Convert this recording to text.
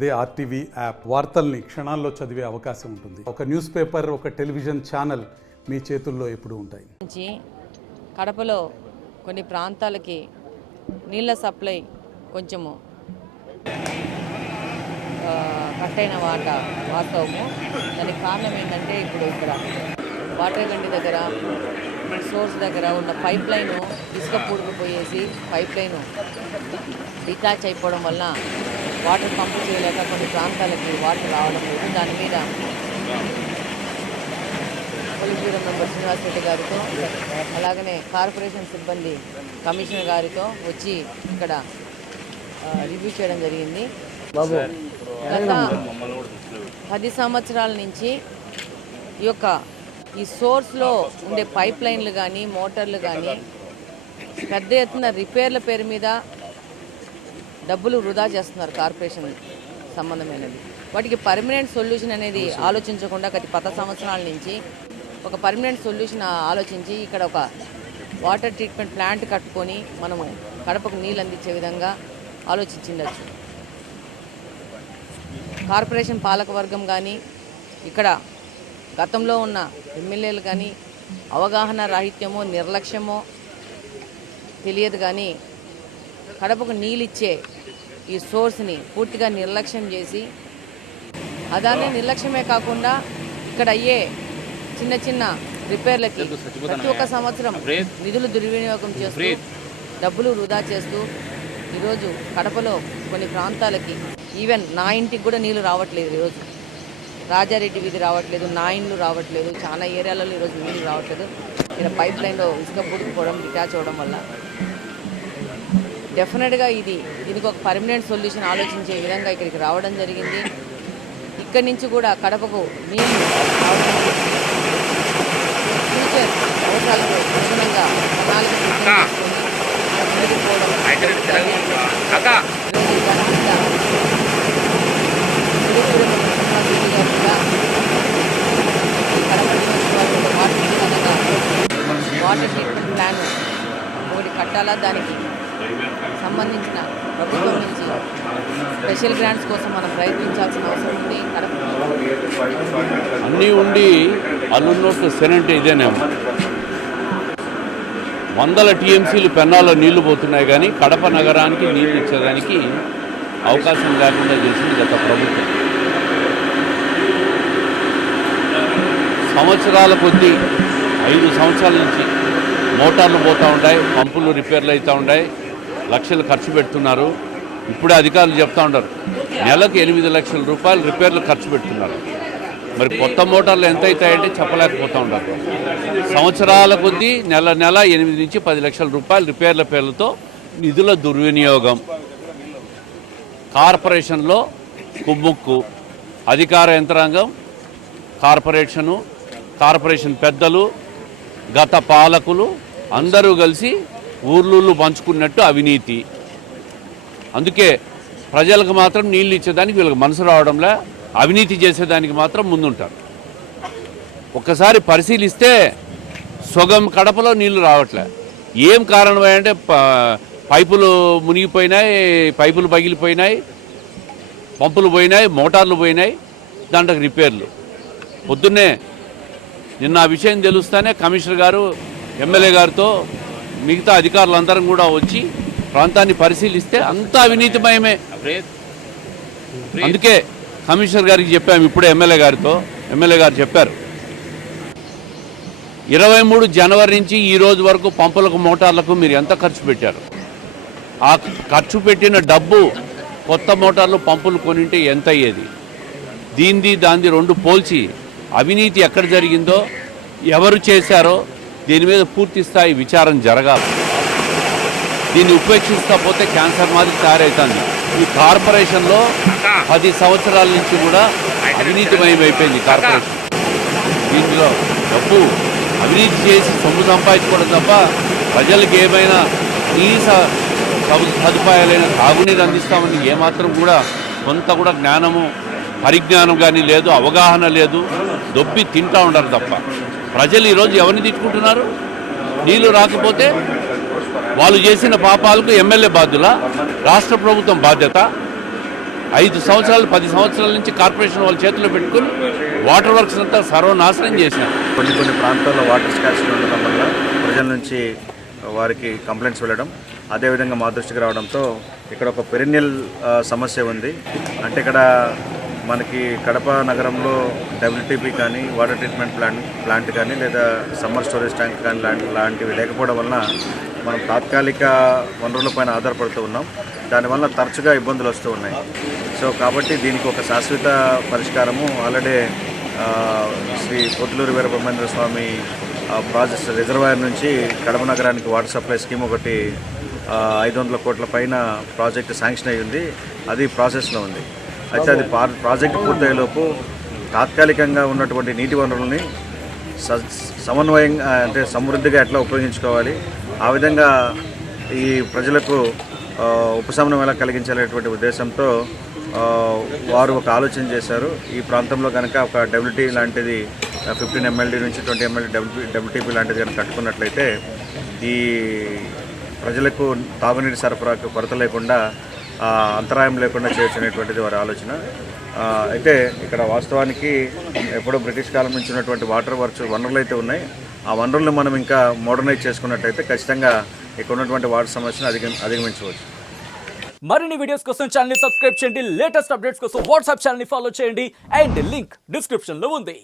అదే RTV app వార్తల్ని క్షణాల్లో చదివే అవకాశం ఉంటుంది. ఒక న్యూస్ పేపర్, ఒక టెలివిజన్ ఛానల్ మీ చేతుల్లో ఎప్పుడూ ఉంటాయి. కడపలో కొన్ని ప్రాంతాలకి నీళ్ళ సప్లై కొంచెము కట్టైన వాస్తవము. దానికి కారణం ఏంటంటే ఇప్పుడు ఇక్కడ వాటర్గండి దగ్గర సోర్స్ దగ్గర ఉన్న పైప్ లైను ఇసుక పూడుకుపోయేసి పైప్ లైను డిటాచ్ అయిపోవడం వల్ల వాటర్ పంపు చేయలేక కొన్ని ప్రాంతాలకి వాటర్ రావడం లేదు. దాని మీద police bureau member Srinivas Reddy గారితో అలాగనే కార్పొరేషన్ సిబ్బంది కమిషనర్ గారితో వచ్చి ఇక్కడ రివ్యూ చేయడం జరిగింది. గత 10 సంవత్సరాల నుంచి ఈ సోర్స్లో ఉండే పైప్ లైన్లు కానీ మోటార్లు కానీ పెద్ద ఎత్తున రిపేర్ల పేరు మీద డబ్బులు వృధా చేస్తున్నారు కార్పొరేషన్ సంబంధమైనది. వాటికి పర్మనెంట్ సొల్యూషన్ అనేది ఆలోచించకుండా గత 10 సంవత్సరాల నుంచి ఒక పర్మనెంట్ సొల్యూషన్ ఆలోచించి ఇక్కడ ఒక వాటర్ ట్రీట్మెంట్ ప్లాంట్ కట్టుకొని మనము కడపకు నీళ్ళు అందించే విధంగా ఆలోచించిండొచ్చు. కార్పొరేషన్ పాలకవర్గం కానీ ఇక్కడ గతంలో ఉన్న ఎమ్మెల్యేలు కానీ అవగాహన రాహిత్యమో నిర్లక్ష్యమో తెలియదు కానీ కడపకు నీళ్ళిచ్చే ఈ సోర్స్ని పూర్తిగా నిర్లక్ష్యం చేసి అదాన్ని నిర్లక్ష్యమే కాకుండా ఇక్కడ అయ్యే చిన్న చిన్న రిపేర్లకి ప్రతి ఒక్క సంవత్సరం నిధులు దుర్వినియోగం చేస్తూ డబ్బులు వృధా చేస్తూ ఈరోజు కడపలో కొన్ని ప్రాంతాలకి ఈవెన్ నా ఇంటికి కూడా నీళ్ళు రావట్లేదు. ఈరోజు రాజారెడ్డి వీధి రావట్లేదు, నా ఇండ్లు రావట్లేదు, చాలా ఏరియాలలో ఈరోజు నీళ్ళు రావట్లేదు. ఇక్కడ పైప్ లైన్లో ఇసుక పుడుకుపోవడం డిటాచ్ అవ్వడం వల్ల డెఫినెట్గా దీనికి ఒక పర్మనెంట్ సొల్యూషన్ ఆలోచించే విధంగా ఇక్కడికి రావడం జరిగింది. ఇక్కడి నుంచి కూడా కడపకు నీళ్ళు ఫ్యూచర్ అవసరాలకు అనుగుణంగా వాటర్ ట్రీట్మెంట్ ప్లాన్ ఒకటి కట్టాలా, దానికి సంబంధించిన ప్రభుత్వం నుంచి స్పెషల్ గ్రాంట్స్ కోసం మనం ప్రయత్నించాల్సిన అవసరం ఉంది. అన్నీ ఉండి అల్లున్నట్టు సెనెంట్ ఇదేనేమో. 100 టీఎంసీలు పెన్నాలో నీళ్లు పోతున్నాయి కానీ కడప నగరానికి నీళ్లు ఇచ్చేదానికి అవకాశం లేకుండా చేసింది గత ప్రభుత్వం. సంవత్సరాల కొద్దీ 5 సంవత్సరాల నుంచి మోటార్లు పోతూ ఉంటాయి, పంపులు రిపేర్లు అవుతూ ఉంటాయి, లక్షలు ఖర్చు పెడుతున్నారు. ఇప్పుడే అధికారులు చెప్తూ ఉంటారు నెలకు 8 లక్షల రూపాయలు రిపేర్లు ఖర్చు పెడుతున్నారు. మరి కొత్త మోటార్లు ఎంత అవుతాయంటే చెప్పలేకపోతూ ఉంటారు. సంవత్సరాల కొద్దీ నెల 8 నుంచి 10 లక్షల రూపాయలు రిపేర్ల పేర్లతో నిధుల దుర్వినియోగం, కార్పొరేషన్లో కుమ్ముక్కు, అధికార యంత్రాంగం, కార్పొరేషన్ పెద్దలు, గత పాలకులు అందరూ కలిసి ఊర్లూళ్ళు పంచుకున్నట్టు అవినీతి. అందుకే ప్రజలకు మాత్రం నీళ్ళు ఇచ్చేదానికి వీళ్ళకి మనసు రావడంలే, అవినీతి చేసేదానికి మాత్రం ముందుంటారు. ఒక్కసారి పరిశీలిస్తే సొగం కడపలో నీళ్లు రావట్లే. ఏం కారణం అంటే పైపులు మునిగిపోయినాయి, పైపులు పగిలిపోయినాయి, పంపులు పోయినాయి, మోటార్లు పోయినాయి, దాంట్లోకి రిపేర్లు. పొద్దున్నే నిన్న ఆ విషయం తెలుస్తానే కమిషనర్ గారు ఎమ్మెల్యే గారితో మిగతా అధికారులందరం కూడా వచ్చి ప్రాంతాన్ని పరిశీలిస్తే అంతా అవినీతిమయమే. అందుకే కమిషనర్ గారికి చెప్పాము, ఇప్పుడే ఎమ్మెల్యే గారు చెప్పారు 23 జనవరి నుంచి ఈ రోజు వరకు పంపులకు మోటార్లకు మీరు ఎంత ఖర్చు పెట్టారు, ఆ ఖర్చు పెట్టిన డబ్బు కొత్త మోటార్లు పంపులు కొనింటే ఎంత అయ్యేది, దాంది 2 పోల్చి అవినీతి ఎక్కడ జరిగిందో, ఎవరు చేశారో దీని మీద పూర్తి స్థాయి విచారణ జరగాలి. దీన్ని ఉపేక్షిస్తా పోతే క్యాన్సర్ మాదిరి తయారవుతుంది. ఈ కార్పొరేషన్లో 10 సంవత్సరాల నుంచి కూడా అవినీతిమయమైపోయింది కార్పొరేషన్. దీంట్లో డబ్బు అవినీతి చేసి సొమ్ము సంపాదించుకోవడం తప్ప ప్రజలకు ఏమైనా కనీస సదుపాయాలైన తాగునీరు అందిస్తామని ఏమాత్రం కూడా కొంత కూడా పరిజ్ఞానం కానీ లేదు, అవగాహన లేదు, దొబ్బి తింటూ ఉంటారు తప్ప. ప్రజలు ఈరోజు ఎవరిని తిట్టుకుంటున్నారు? నీళ్లు రాకపోతే వాళ్ళు చేసిన పాపాలకు ఎమ్మెల్యే బాధ్యుల, రాష్ట్ర ప్రభుత్వం బాధ్యత. 5 సంవత్సరాలు 10 సంవత్సరాల నుంచి కార్పొరేషన్ వాళ్ళ చేతిలో పెట్టుకుని వాటర్ వర్క్స్ అంతా సర్వనాశనం చేశారు. కొన్ని ప్రాంతాల్లో వాటర్ స్కార్సిటీ ఉండడం వల్ల ప్రజల నుంచి వారికి కంప్లైంట్స్ వెళ్ళడం, అదేవిధంగా మా దృష్టికి రావడంతో ఇక్కడ ఒక పెరినియల్ సమస్య ఉంది. అంటే ఇక్కడ మనకి కడప నగరంలో WTP కానీ వాటర్ ట్రీట్మెంట్ ప్లాంట్ కానీ లేదా సమ్మర్ స్టోరేజ్ ట్యాంక్ కానీ లాంటివి లేకపోవడం వలన మనం తాత్కాలిక వనరులపైన ఆధారపడుతూ ఉన్నాం. దానివల్ల తరచుగా ఇబ్బందులు వస్తూ ఉన్నాయి. సో కాబట్టి దీనికి ఒక శాశ్వత పరిష్కారము ఆల్రెడీ శ్రీ పొద్దులూరి వీరబ్రహ్మేంద్ర స్వామి ప్రాజెక్ట్ రిజర్వాయర్ నుంచి కడప నగరానికి వాటర్ సప్లై స్కీమ్ ఒకటి 500 కోట్ల పైన ప్రాజెక్ట్ శాంక్షన్ అయ్యింది. అది ప్రాసెస్లో ఉంది. అయితే అది ప్రాజెక్ట్ పూర్తయ్యేలోపు తాత్కాలికంగా ఉన్నటువంటి నీటి వనరుల్ని సమన్వయంగా అంటే సమృద్ధిగా ఎట్లా ఉపయోగించుకోవాలి, ఆ విధంగా ఈ ప్రజలకు ఉపశమనం ఎలా కలిగించాలనేటువంటి ఉద్దేశంతో వారు ఒక ఆలోచన చేశారు. ఈ ప్రాంతంలో కనుక ఒక WT లాంటిది 15 MLD నుంచి 20 MLD WTP లాంటిది కనుక కట్టుకున్నట్లయితే ఈ ప్రజలకు తాగునీటి సరఫరాకు కొరత లేకుండా అంతరాయం లేకుండా చేయొచ్చనేటువంటిది వారి ఆలోచన. అయితే ఇక్కడ వాస్తవానికి ఎప్పుడో బ్రిటిష్ కాలం నుంచి ఉన్నటువంటి వాటర్ వర్క్స్ వనరులు అయితే ఉన్నాయి. ఆ వనరులను మనం ఇంకా మోడర్నైజ్ చేసుకున్నట్టయితే ఖచ్చితంగా ఇక్కడ ఉన్నటువంటి వాటర్ సమస్యను అధిగమించవచ్చు. మరిన్ని వీడియోస్ కోసం ఛానల్ ని సబ్స్క్రైబ్ చేయండి. లేటెస్ట్ అప్డేట్స్ కోసం వాట్సాప్ ఛానల్ ని ఫాలో చేయండి. అండ్ లింక్ డిస్క్రిప్షన్ లో ఉంది.